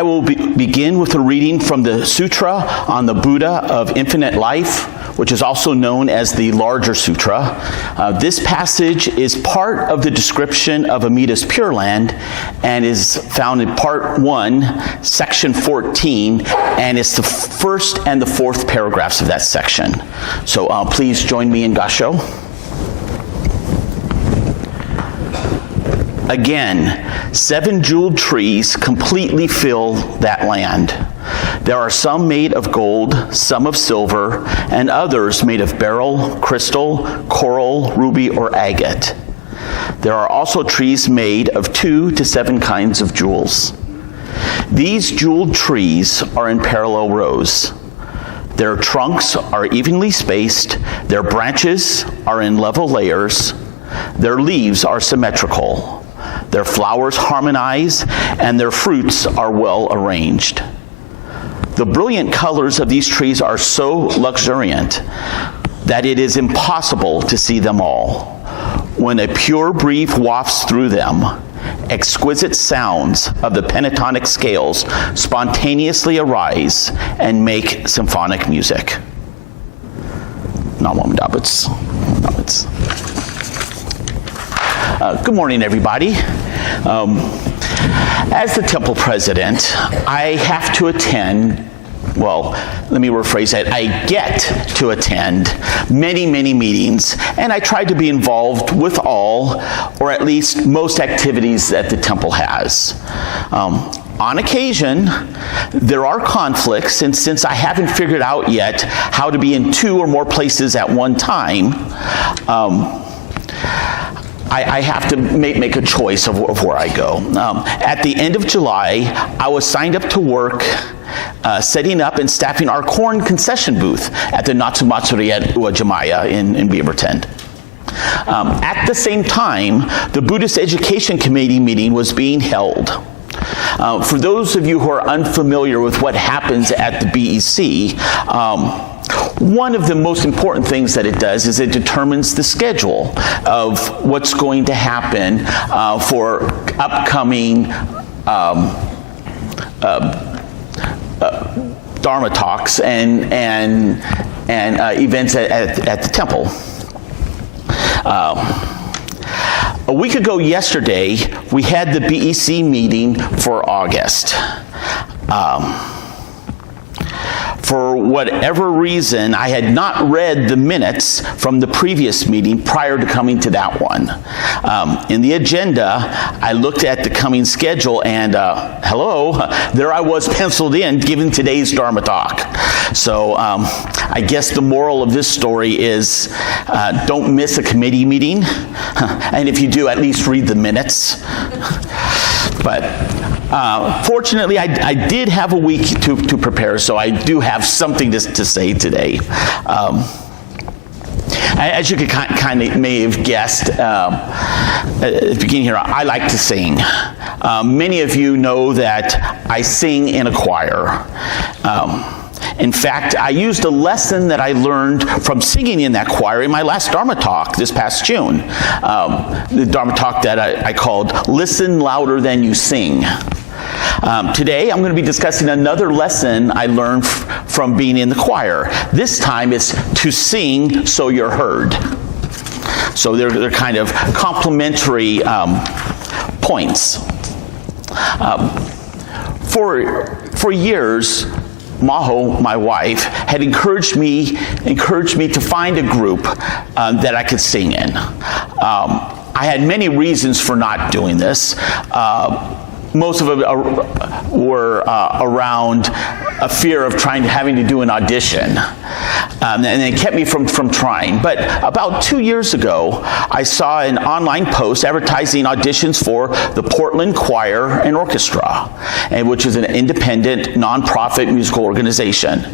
I will begin with a reading from the Sutra on the Buddha of Infinite Life, which is also known as the Larger Sutra. This passage is part of the description of Amita's Pure Land and is found in Part 1, Section 14, and it's the first and the fourth paragraphs of that section. So please join me in Gassho. Again, 7 jeweled trees completely fill that land. There are some made of gold, some of silver, and others made of beryl, crystal, coral, ruby, or agate. There are also trees made of 2 to 7 kinds of jewels. These jeweled trees are in parallel rows. Their trunks are evenly spaced, their branches are in level layers, their leaves are symmetrical. Their flowers harmonize, and their fruits are well arranged. The brilliant colors of these trees are so luxuriant that it is impossible to see them all. When a pure breeze wafts through them, exquisite sounds of the pentatonic scales spontaneously arise and make symphonic music. Namo Buddhist. Good morning, everybody. As the temple president, I have to attend, well, let me rephrase that. I get to attend many, many meetings, and I try to be involved with all, or at least most activities that the temple has. On occasion, there are conflicts, and since I haven't figured out yet how to be in 2 or more places at one time, I have to make a choice of where I go. At the end of July, I was signed up to work setting up and staffing our corn concession booth at the Natsumatsuri at Uwajimaya in Beaverton. At the same time, the Buddhist Education Committee meeting was being held. For those of you who are unfamiliar with what happens at the BEC, one of the most important things that it does is it determines the schedule of what's going to happen for upcoming Dharma talks and events at the temple. A week ago yesterday, we had the BEC meeting for August. For whatever reason, I had not read the minutes from the previous meeting prior to coming to that one. In the agenda, I looked at the coming schedule and, hello, there I was penciled in giving today's Dharma talk. So I guess the moral of this story is don't miss a committee meeting. And if you do, at least read the minutes. But fortunately, I did have a week to prepare, so I do have something to say today. As you could kind of may have guessed at the beginning here, I like to sing. Many of you know that I sing in a choir. In fact, I used a lesson that I learned from singing in that choir in my last Dharma talk this past June. The Dharma talk that I called Listen Louder Than You Sing. Today, I'm going to be discussing another lesson I learned from being in the choir. This time, it's to sing so you're heard. So they're kind of complementary points. For years, Maho, my wife, had encouraged me to find a group that I could sing in. I had many reasons for not doing this. Most of them were around a fear of having to do an audition. And it kept me from trying. But about 2 years ago, I saw an online post advertising auditions for the Portland Choir and Orchestra, which is an independent, nonprofit musical organization.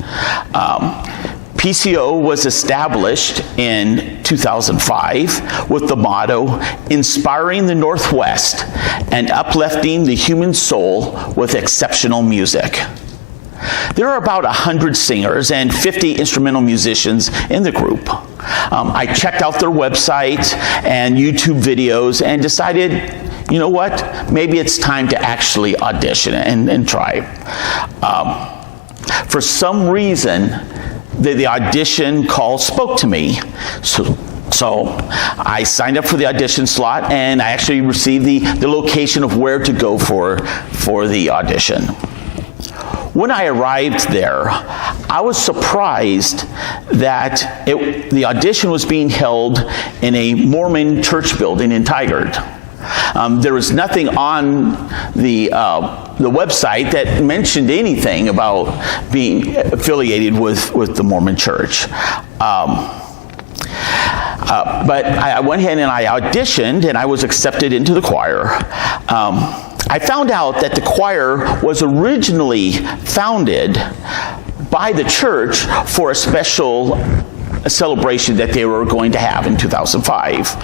PCO was established in 2005 with the motto, inspiring the Northwest and uplifting the human soul with exceptional music. There are about 100 singers and 50 instrumental musicians in the group. I checked out their website and YouTube videos and decided you know what? Maybe it's time to actually audition and try. For some reason, the audition call spoke to me. So I signed up for the audition slot, and I actually received the location of where to go for the audition. When I arrived there, I was surprised that the audition was being held in a Mormon church building in Tigard. There was nothing on the website that mentioned anything about being affiliated with the Mormon Church. But I went ahead and I auditioned, and I was accepted into the choir. I found out that the choir was originally founded by the church for a special celebration that they were going to have in 2005.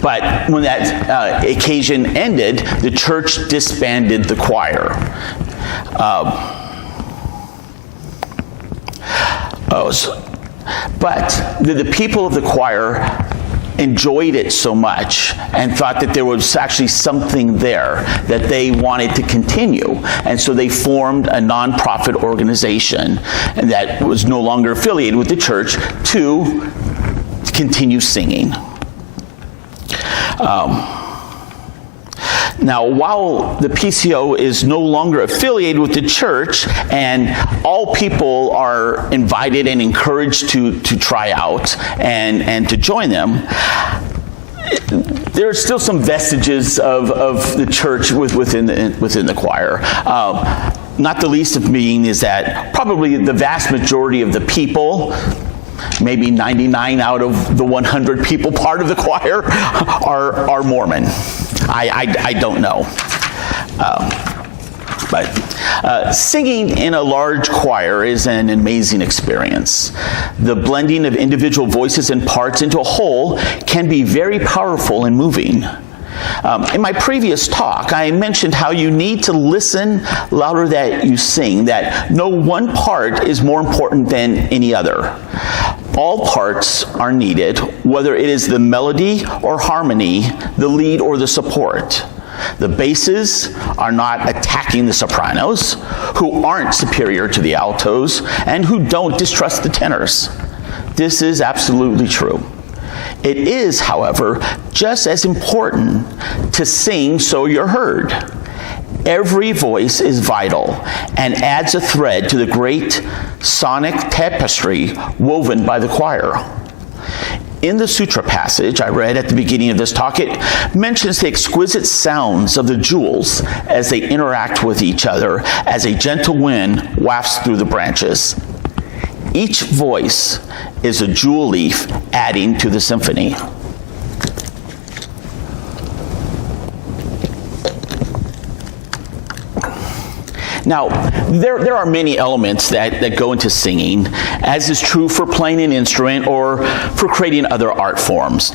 But when that occasion ended, the church disbanded the choir. But the people of the choir enjoyed it so much and thought that there was actually something there that they wanted to continue. And so they formed a nonprofit organization and that was no longer affiliated with the church to continue singing. Now, while the PCO is no longer affiliated with the church and all people are invited and encouraged to try out and to join them, there are still some vestiges of the church within the choir. Not the least of being is that probably the vast majority of the people, maybe 99 out of the 100 people part of the choir, are Mormon. I don't know. But singing in a large choir is an amazing experience. The blending of individual voices and parts into a whole can be very powerful and moving. In my previous talk, I mentioned how you need to listen louder that you sing, that no one part is more important than any other. All parts are needed, whether it is the melody or harmony, the lead or the support. The basses are not attacking the sopranos, who aren't superior to the altos, and who don't distrust the tenors. This is absolutely true. It is, however, just as important to sing so you're heard. Every voice is vital and adds a thread to the great sonic tapestry woven by the choir. In the sutra passage I read at the beginning of this talk, it mentions the exquisite sounds of the jewels as they interact with each other as a gentle wind wafts through the branches. Each voice is a jewel leaf adding to the symphony. Now, there are many elements that go into singing, as is true for playing an instrument or for creating other art forms.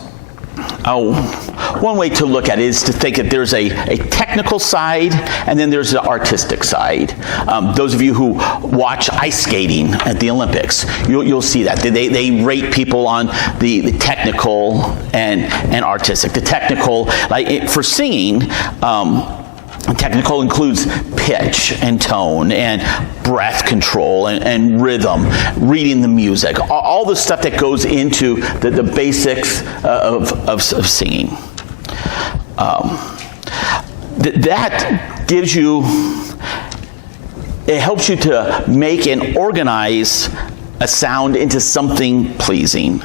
One way to look at it is to think that there's a technical side and then there's the artistic side. Those of you who watch ice skating at the Olympics, you'll see that. They rate people on the technical and artistic. The technical, like for singing, technical includes pitch and tone and breath control and rhythm, reading the music, all the stuff that goes into the basics of singing. That gives you, it helps you to make and organize a sound into something pleasing.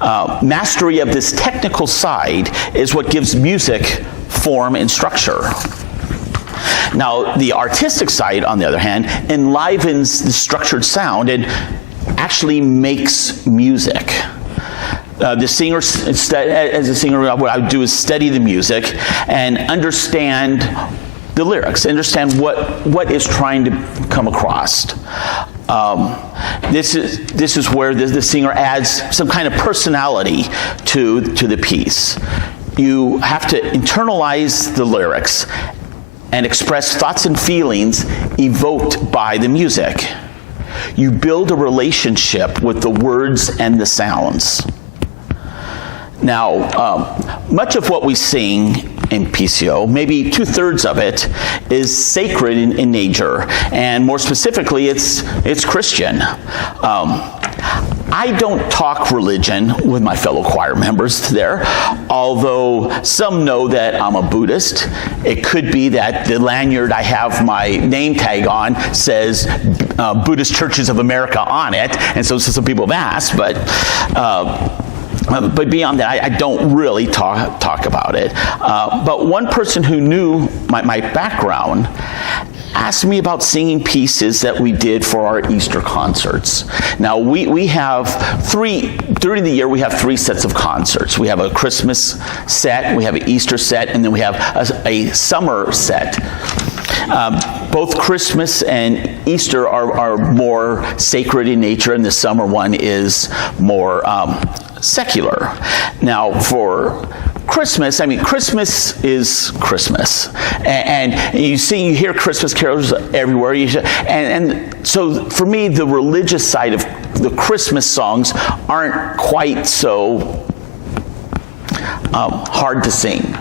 Mastery of this technical side is what gives music form and structure. Now, the artistic side, on the other hand, enlivens the structured sound and actually makes music. The singer, as a singer, what I would do is study the music and understand the lyrics, understand what is trying to come across. This is where the singer adds some kind of personality to the piece. You have to internalize the lyrics and express thoughts and feelings evoked by the music. You build a relationship with the words and the sounds. Now, much of what we sing in PCO, maybe 2/3 of it, is sacred in nature, and more specifically, it's Christian. I don't talk religion with my fellow choir members there, although some know that I'm a Buddhist. It could be that the lanyard I have my name tag on says Buddhist Churches of America on it, and so some people have asked, but beyond that, I don't really talk about it. But one person who knew my background asked me about singing pieces that we did for our Easter concerts. Now, we have during the year, we have 3 sets of concerts. We have a Christmas set, we have an Easter set, and then we have a summer set. Both Christmas and Easter are more sacred in nature, and the summer one is more secular. Now, for Christmas, I mean, Christmas is Christmas, and you hear Christmas carols everywhere. And so, for me, the religious side of the Christmas songs aren't quite so hard to sing.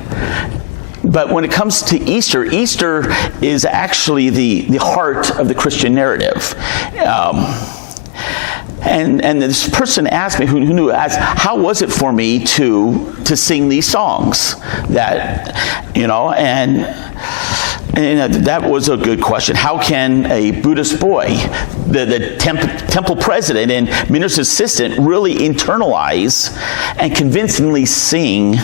But when it comes to Easter, Easter is actually the heart of the Christian narrative. And this person asked me, who knew, how was it for me to sing these songs? That, and that was a good question. How can a Buddhist boy, the temple president and minister's assistant, really internalize and convincingly sing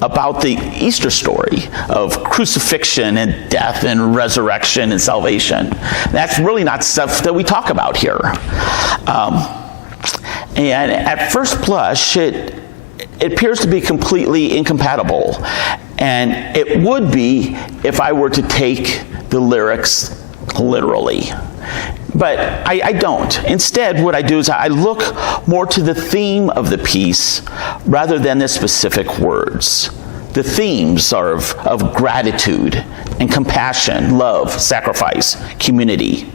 about the Easter story of crucifixion and death and resurrection and salvation? That's really not stuff that we talk about here. And at first blush, it appears to be completely incompatible. And it would be if I were to take the lyrics literally. But I don't. Instead, what I do is I look more to the theme of the piece rather than the specific words. The themes are of gratitude and compassion, love, sacrifice, community.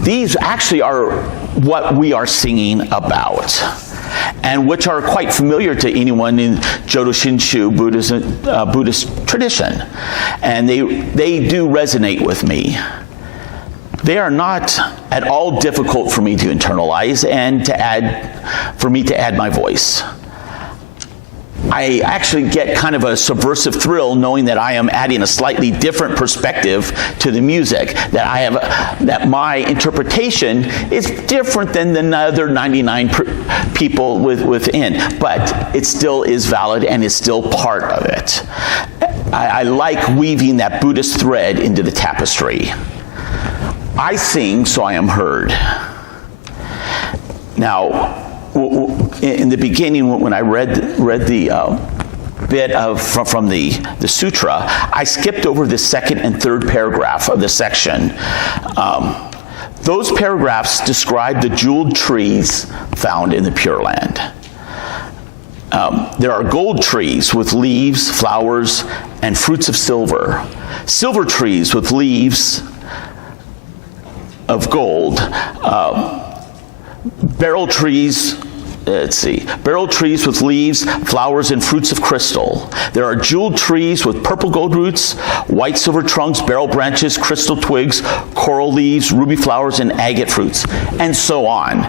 These actually are what we are singing about, and which are quite familiar to anyone in Jodo Shinshu Buddhist tradition. And they do resonate with me. They are not at all difficult for me to internalize and for me to add my voice. I actually get kind of a subversive thrill knowing that I am adding a slightly different perspective to the music, that my interpretation is different than the other 99 people within, but it still is valid and is still part of it. I like weaving that Buddhist thread into the tapestry. I sing so I am heard. Now, in the beginning, when I read the bit from the sutra, I skipped over the second and third paragraph of the section. Those paragraphs describe the jeweled trees found in the Pure Land. There are gold trees with leaves, flowers, and fruits of silver. Silver trees with leaves of gold. Beryl trees with leaves, flowers, and fruits of crystal. There are jeweled trees with purple gold roots, white silver trunks, beryl branches, crystal twigs, coral leaves, ruby flowers, and agate fruits, and so on.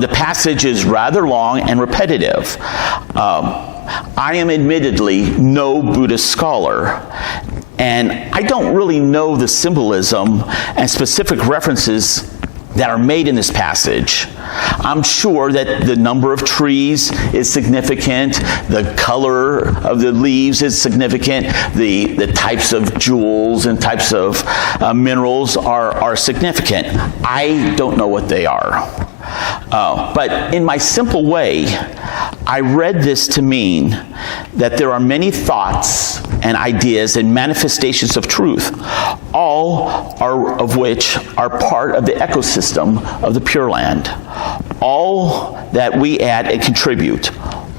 The passage is rather long and repetitive. I am admittedly no Buddhist scholar, and I don't really know the symbolism and specific references that are made in this passage. I'm sure that the number of trees is significant, the color of the leaves is significant, the types of jewels and types of minerals are significant. I don't know what they are. But in my simple way, I read this to mean that there are many thoughts and ideas and manifestations of truth, all of which are part of the ecosystem of the Pure Land. All that we add and contribute,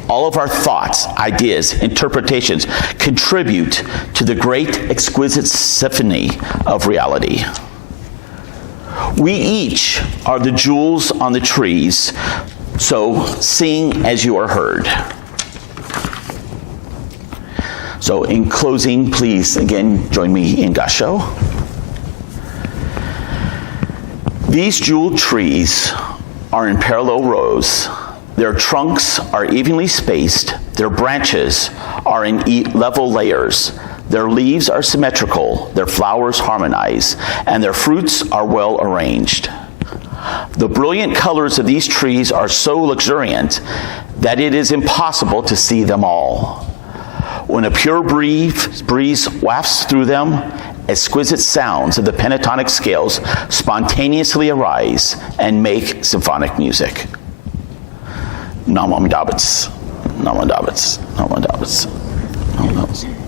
all of our thoughts, ideas, interpretations contribute to the great exquisite symphony of reality. We each are the jewels on the trees, so sing as you are heard. So in closing, please again join me in Gasho. These jeweled trees are in parallel rows. Their trunks are evenly spaced. Their branches are in level layers. Their leaves are symmetrical. Their flowers harmonize. And their fruits are well arranged. The brilliant colors of these trees are so luxuriant that it is impossible to see them all. When a pure breeze wafts through them, exquisite sounds of the pentatonic scales spontaneously arise and make symphonic music. Nam Amidabits, Nam Amidabits, Nam Amidabits, Nam Amidabits.